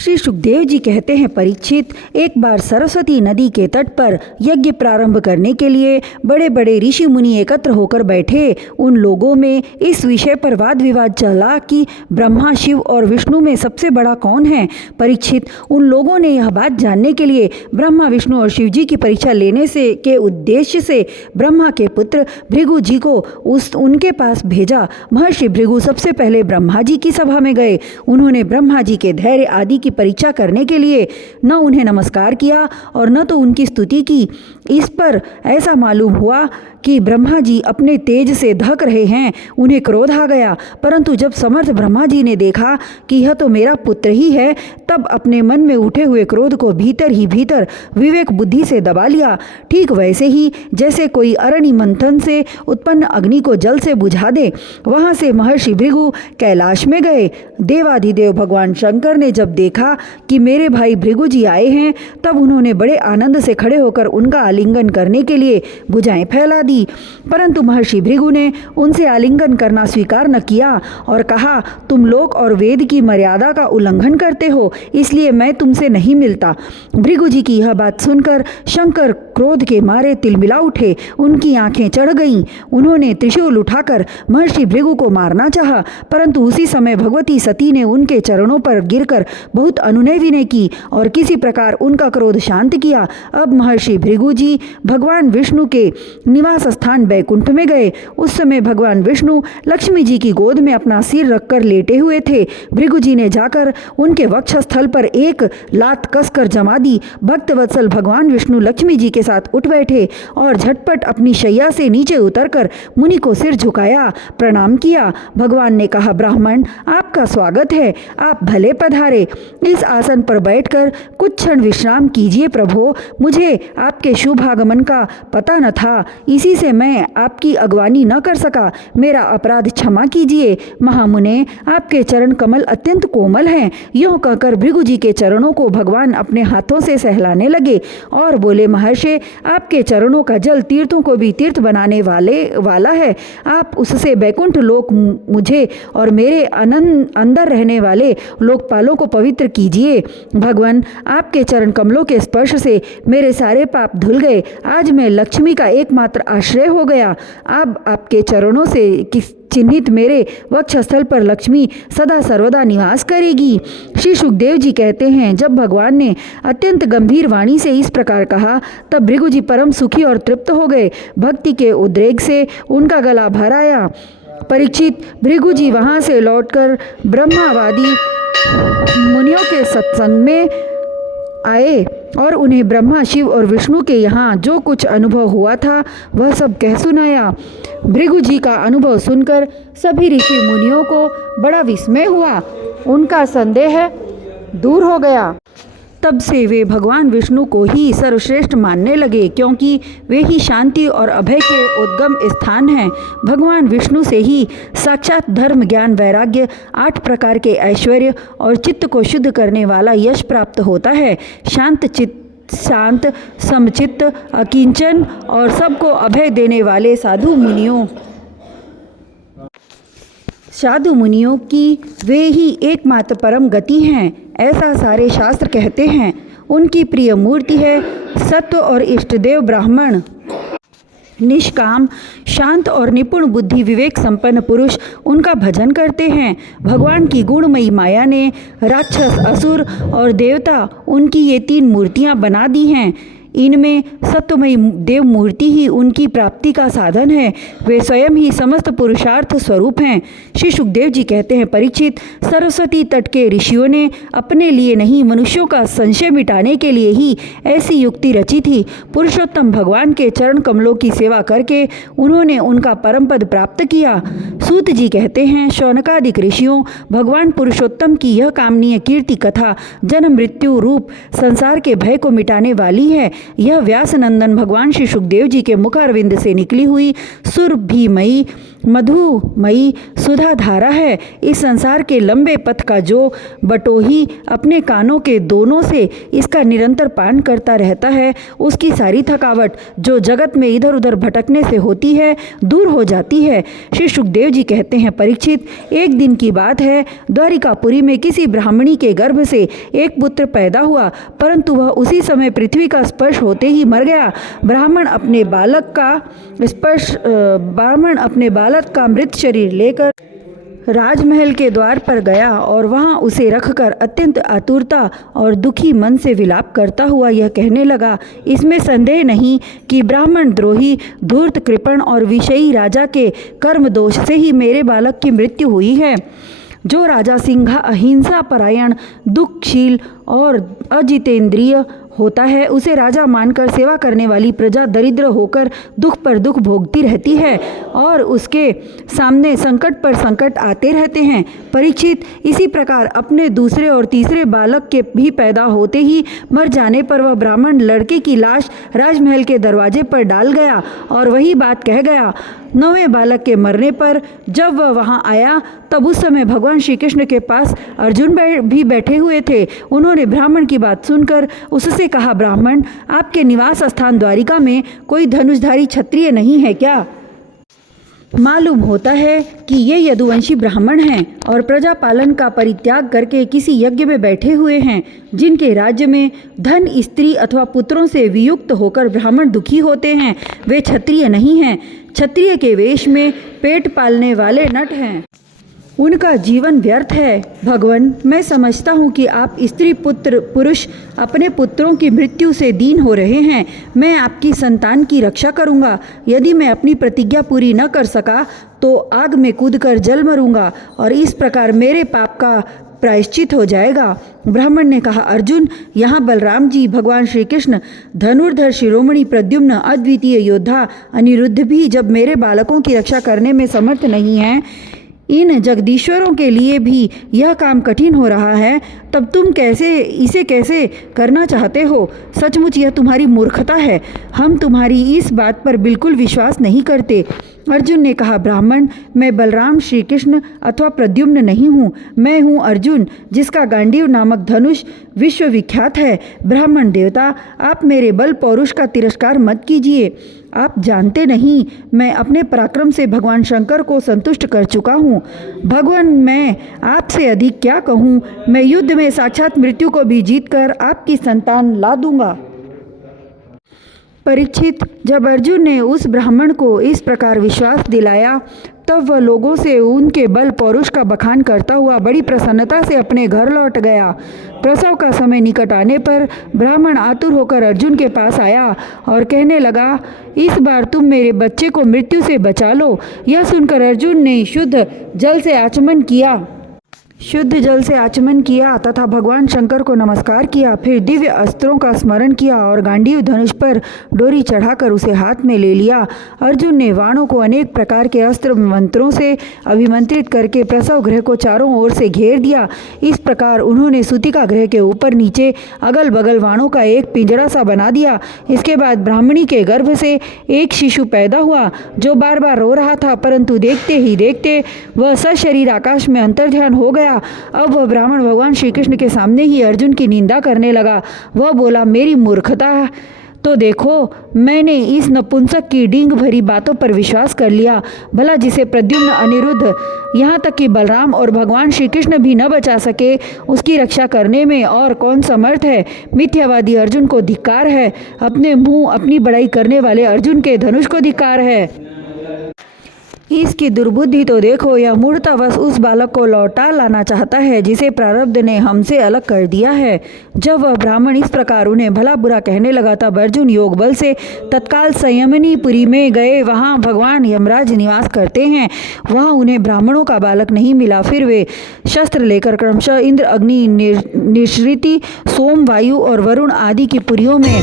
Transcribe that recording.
श्री सुखदेव जी कहते हैं, परीक्षित, एक बार सरस्वती नदी के तट पर यज्ञ प्रारंभ करने के लिए बड़े बड़े ऋषि मुनि एकत्र होकर बैठे। उन लोगों में इस विषय पर वाद विवाद चला कि ब्रह्मा, शिव और विष्णु में सबसे बड़ा कौन है। परीक्षित, उन लोगों ने यह बात जानने के लिए ब्रह्मा, विष्णु और शिव जी की परीक्षा लेने से के उद्देश्य से ब्रह्मा के पुत्र भृगु जी को उनके पास भेजा। महर्षि भृगु सबसे पहले ब्रह्मा जी की सभा में गए। उन्होंने ब्रह्मा जी के धैर्य आदि की परीक्षा करने के लिए न उन्हें नमस्कार किया और न तो उनकी स्तुति की। इस पर ऐसा मालूम हुआ कि ब्रह्मा जी अपने तेज से धक रहे हैं। उन्हें क्रोध आ गया, परंतु जब समर्थ ब्रह्मा जी ने देखा कि यह तो मेरा पुत्र ही है, तब अपने मन में उठे हुए क्रोध को भीतर ही भीतर विवेक बुद्धि से दबा लिया। ठीक वैसे ही जैसे कोई अरणि मंथन से उत्पन्न अग्नि को जल से बुझा दे। वहां से महर्षि भृगु कैलाश में गए। देवाधिदेव भगवान शंकर ने जब देखा कि मेरे भाई भृगु जी आए हैं, तब उन्होंने बड़े आनंद से खड़े होकर उनका आलिंगन करने के लिए भुजाएं फैला दी। परंतु महर्षि भृगु ने उनसे आलिंगन करना स्वीकार न किया और कहा, तुम लोक और वेद की मर्यादा का उल्लंघन करते हो, इसलिए मैं तुमसे नहीं मिलता। भृगु जी की यह बात सुनकर शंकर क्रोध के मारे तिलमिला उठे। उनकी आंखें चढ़ गईं। उन्होंने त्रिशूल उठाकर महर्षि भृगु को मारना चाहा, परंतु उसी समय भगवती सती ने उनके चरणों पर गिरकर बहुत अनुनय विनय की और किसी प्रकार उनका क्रोध शांत किया। अब महर्षि भृगु जी भगवान विष्णु के निवास स्थान बैकुंठ में गए। उस समय भगवान विष्णु लक्ष्मी जी की गोद में अपना सिर रखकर लेटे हुए थे। भृगु जी ने जाकर उनके वक्षस्थल पर एक लात कसकर जमा दी। भक्तवत्सल भगवान विष्णु लक्ष्मी जी के साथ उठ बैठे और झटपट अपनी शैया से नीचे उतरकर मुनि को सिर झुकाया, प्रणाम किया। भगवान ने कहा, ब्राह्मण, आपका स्वागत है, आप भले पधारे। इस आसन पर बैठकर कुछ क्षण विश्राम कीजिए प्रभो। मुझे आपके शुभ आगमन का पता न था, इसी से मैं आपकी अगवानी न कर सका। मेरा अपराध क्षमा कीजिए। महामुने, आपके चरण कमल अत्यंत कोमल हैं। यूं कहकर भृगु जी के चरणों को भगवान अपने हाथों से सहलाने लगे और बोले, महर्षि, आपके चरणों का जल तीर्थों को भी तीर्थ बनाने वाला है। आप उससे बैकुंठ लोक मुझे और मेरे अंदर रहने वाले लोकपालों को पवित्र कीजिए। भगवान, आपके चरण कमलों के स्पर्श से मेरे सारे पाप धुल गए। आज मैं लक्ष्मी का एकमात्र आश्रय हो गया। अब आपके चरणों से चिन्हित मेरे वक्षस्थल पर लक्ष्मी सदा सर्वदा निवास करेगी। श्री सुखदेव जी कहते हैं, जब भगवान ने अत्यंत गंभीर वाणी से इस प्रकार कहा, तब भृगु जी परम सुखी और तृप्त हो गए। भक्ति के उद्रेक से उनका गला भर आया। परीक्षित, भृगु जी वहां से लौटकर ब्रह्मावादी मुनियों के सत्संग में आए और उन्हें ब्रह्मा, शिव और विष्णु के यहाँ जो कुछ अनुभव हुआ था वह सब कह सुनाया। भृगु जी का अनुभव सुनकर सभी ऋषि मुनियों को बड़ा विस्मय हुआ। उनका संदेह दूर हो गया। तब से वे भगवान विष्णु को ही सर्वश्रेष्ठ मानने लगे, क्योंकि वे ही शांति और अभय के उद्गम स्थान हैं। भगवान विष्णु से ही साक्षात धर्म, ज्ञान, वैराग्य, 8 प्रकार के ऐश्वर्य और चित्त को शुद्ध करने वाला यश प्राप्त होता है। शांत, समचित्त, अकिंचन और सबको अभय देने वाले साधु मुनियों की वे ही एकमात्र परम गति हैं, ऐसा सारे शास्त्र कहते हैं। उनकी प्रिय मूर्ति है सत्व और इष्टदेव ब्राह्मण। निष्काम, शांत और निपुण बुद्धि विवेक संपन्न पुरुष उनका भजन करते हैं। भगवान की गुणमयी माया ने राक्षस, असुर और देवता उनकी ये 3 मूर्तियां बना दी हैं। इनमें सत्वमयी देव मूर्ति ही उनकी प्राप्ति का साधन है। वे स्वयं ही समस्त पुरुषार्थ स्वरूप हैं। श्री सुखदेव जी कहते हैं, परीक्षित, सरस्वती तट के ऋषियों ने अपने लिए नहीं, मनुष्यों का संशय मिटाने के लिए ही ऐसी युक्ति रची थी। पुरुषोत्तम भगवान के चरण कमलों की सेवा करके उन्होंने उनका परम पद प्राप्त किया। सूत जी कहते हैं, शौनकादिक ऋषियों, भगवान पुरुषोत्तम की यह कामनीय कीर्ति कथा जन्म मृत्यु रूप संसार के भय को मिटाने वाली है। यह व्यास नंदन भगवान श्री सुखदेव जी के मुख अरविंद से निकली हुई सुरभिमयी मधुमयी सुधा धारा है। इस संसार के लंबे पथ का जो बटोही अपने कानों के दोनों से इसका निरंतर पान करता रहता है, उसकी सारी थकावट जो जगत में इधर उधर भटकने से होती है दूर हो जाती है। श्री सुखदेव जी कहते हैं, परीक्षित, एक दिन की बात है, द्वारिकापुरी में किसी ब्राह्मणी के गर्भ से एक पुत्र पैदा हुआ, परंतु वह उसी समय पृथ्वी का स्पर्श होते ही मर गया। ब्राह्मण अपने बालक का मृत शरीर लेकर राजमहल के द्वार पर गया और वहां उसे रखकर अत्यंत आतुरता और दुखी मन से विलाप करता हुआ यह कहने लगा, इसमें संदेह नहीं कि ब्राह्मण द्रोही, धूर्त, कृपण और विषयी राजा के कर्म दोष से ही मेरे बालक की मृत्यु हुई है। जो राजा अहिंसा परायण, दुखशील और अजितेंद्रिय होता है, उसे राजा मानकर सेवा करने वाली प्रजा दरिद्र होकर दुख पर दुख भोगती रहती है और उसके सामने संकट पर संकट आते रहते हैं। परीक्षित, इसी प्रकार अपने दूसरे और तीसरे बालक के भी पैदा होते ही मर जाने पर वह ब्राह्मण लड़के की लाश राजमहल के दरवाजे पर डाल गया और वही बात कह गया। 9वें बालक के मरने पर जब वह वहाँ आया, तब उस समय भगवान श्री कृष्ण के पास अर्जुन भी बैठे हुए थे। उन्होंने ब्राह्मण की बात सुनकर उससे कहा, ब्राह्मण, आपके निवास स्थान द्वारिका में कोई धनुषधारी क्षत्रिय नहीं है क्या? मालूम होता है कि ये यदुवंशी ब्राह्मण हैं और प्रजा पालन का परित्याग करके किसी यज्ञ में बैठे हुए हैं। जिनके राज्य में धन, स्त्री अथवा पुत्रों से वियुक्त होकर ब्राह्मण दुखी होते हैं, वे क्षत्रिय नहीं हैं। क्षत्रिय के वेश में पेट पालने वाले नट हैं, उनका जीवन व्यर्थ है। भगवान, मैं समझता हूँ कि आप स्त्री पुरुष अपने पुत्रों की मृत्यु से दीन हो रहे हैं। मैं आपकी संतान की रक्षा करूँगा। यदि मैं अपनी प्रतिज्ञा पूरी न कर सका तो आग में कूदकर जल मरूंगा और इस प्रकार मेरे पाप का प्रायश्चित हो जाएगा। ब्राह्मण ने कहा, अर्जुन, यहाँ बलराम जी, भगवान श्री कृष्ण, धनुर्धर शिरोमणि प्रद्युम्न, अद्वितीय योद्धा अनिरुद्ध भी जब मेरे बालकों की रक्षा करने में समर्थ नहीं हैं, इन जगदीश्वरों के लिए भी यह काम कठिन हो रहा है, तब तुम इसे कैसे करना चाहते हो? सचमुच यह तुम्हारी मूर्खता है। हम तुम्हारी इस बात पर बिल्कुल विश्वास नहीं करते। अर्जुन ने कहा, ब्राह्मण, मैं बलराम, श्री कृष्ण अथवा प्रद्युम्न नहीं हूँ। मैं हूँ अर्जुन, जिसका गांडीव नामक धनुष विश्वविख्यात है। ब्राह्मण देवता, आप मेरे बल पौरुष का तिरस्कार मत कीजिए। आप जानते नहीं, मैं अपने पराक्रम से भगवान शंकर को संतुष्ट कर चुका हूँ। भगवान, मैं आपसे अधिक क्या कहूँ? मैं युद्ध में साक्षात मृत्यु को भी जीतकर आपकी संतान ला दूंगा। परीक्षित, जब अर्जुन ने उस ब्राह्मण को इस प्रकार विश्वास दिलाया, तब वह लोगों से उनके बल पौरुष का बखान करता हुआ बड़ी प्रसन्नता से अपने घर लौट गया। प्रसव का समय निकट आने पर ब्राह्मण आतुर होकर अर्जुन के पास आया और कहने लगा, इस बार तुम मेरे बच्चे को मृत्यु से बचा लो। यह सुनकर अर्जुन ने शुद्ध जल से आचमन किया तथा भगवान शंकर को नमस्कार किया। फिर दिव्य अस्त्रों का स्मरण किया और गांडीव धनुष पर डोरी चढ़ाकर उसे हाथ में ले लिया। अर्जुन ने वाणों को अनेक प्रकार के अस्त्र मंत्रों से अभिमंत्रित करके प्रसव गृह को चारों ओर से घेर दिया। इस प्रकार उन्होंने सूतिका गृह के ऊपर नीचे अगल बगल वाणों का एक पिंजरा सा बना दिया। इसके बाद ब्राह्मणी के गर्भ से एक शिशु पैदा हुआ, जो बार बार रो रहा था, परंतु देखते ही देखते वह सशरीर आकाश में अंतर्ध्यान हो गया। अब वह ब्राह्मण भगवान श्री कृष्ण के सामने ही अर्जुन की निंदा करने लगा। वह बोला, मेरी मूर्खता तो देखो, मैंने इस नपुंसक की डींग भरी बातों पर विश्वास कर लिया। भला जिसे प्रद्युम्न, अनिरुद्ध, यहाँ तक कि बलराम और भगवान श्री कृष्ण भी न बचा सके, उसकी रक्षा करने में और कौन समर्थ है? मिथ्यावादी अर्जुन को धिक्कार है। अपने मुंह अपनी बड़ाई करने वाले अर्जुन के धनुष को धिक्कार है। इसकी दुर्बुद्धि तो देखो, यह मूर्खतावश उस बालक को लौटा लाना चाहता है जिसे प्रारब्ध ने हमसे अलग कर दिया है। जब वह ब्राह्मण इस प्रकार उन्हें भला बुरा कहने लगा, तब अर्जुन योग बल से तत्काल संयमनीपुरी में गए। वहाँ भगवान यमराज निवास करते हैं। वहाँ उन्हें ब्राह्मणों का बालक नहीं मिला। फिर वे शस्त्र लेकर क्रमशः इंद्र, अग्नि, निश्रिति, सोम, वायु और वरुण आदि की पुरियों में